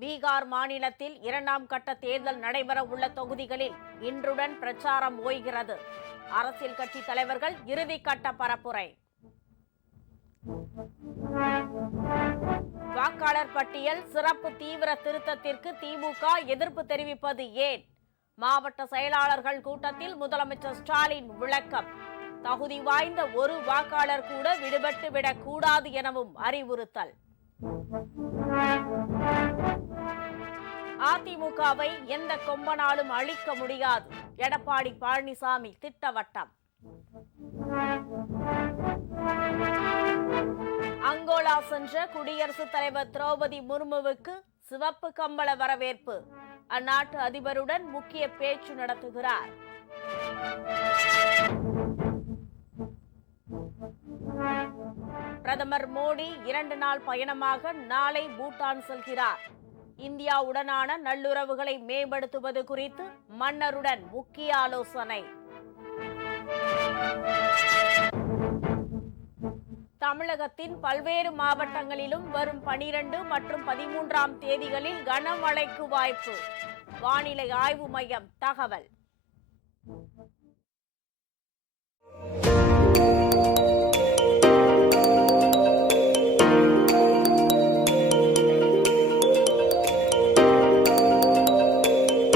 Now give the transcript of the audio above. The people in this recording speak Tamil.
பீகார் மாநிலத்தில் 2ஆம் கட்ட தேர்தல் நடைபெற உள்ள தொகுதிகளில் இன்றுடன் பிரச்சாரம் ஓய்கிறது. அரசியல் கட்சி தலைவர்கள் இறுதிக்கட்ட பரப்புரை. வாக்காளர் பட்டியல் சிறப்பு தீவிர திருத்தத்திற்கு திமுக எதிர்ப்பு தெரிவிப்பது ஏன்? மாவட்ட செயலாளர்கள் கூட்டத்தில் முதலமைச்சர் ஸ்டாலின் விளக்கம். தகுதி வாய்ந்த ஒரு வாக்காளர் கூட விடுபட்டு விடக்கூடாது எனவும் அறிவுறுத்தல். அதிமுகவை எந்த கொம்பனாலும் அழிக்க முடியாது. எடப்பாடி பழனிசாமி திட்டவட்டம். அங்கோலா சென்ற குடியரசுத் தலைவர் திரௌபதி முர்முவுக்கு சிவப்பு கம்பள வரவேற்பு. அந்நாட்டு அதிபருடன் முக்கிய பேச்சு நடத்துகிறார். பிரதமர் மோடி 2 நாள் பயணமாக நாளை பூட்டான் செல்கிறார். இந்தியாவுடனான நல்லுறவுகளை மேம்படுத்துவது குறித்து மன்னருடன் முக்கிய ஆலோசனை. தமிழகத்தின் பல்வேறு மாவட்டங்களிலும் வரும் 12 மற்றும் 13ஆம் தேதிகளில் கனமழைக்கு வாய்ப்பு. வானிலை ஆய்வு மையம் தகவல்.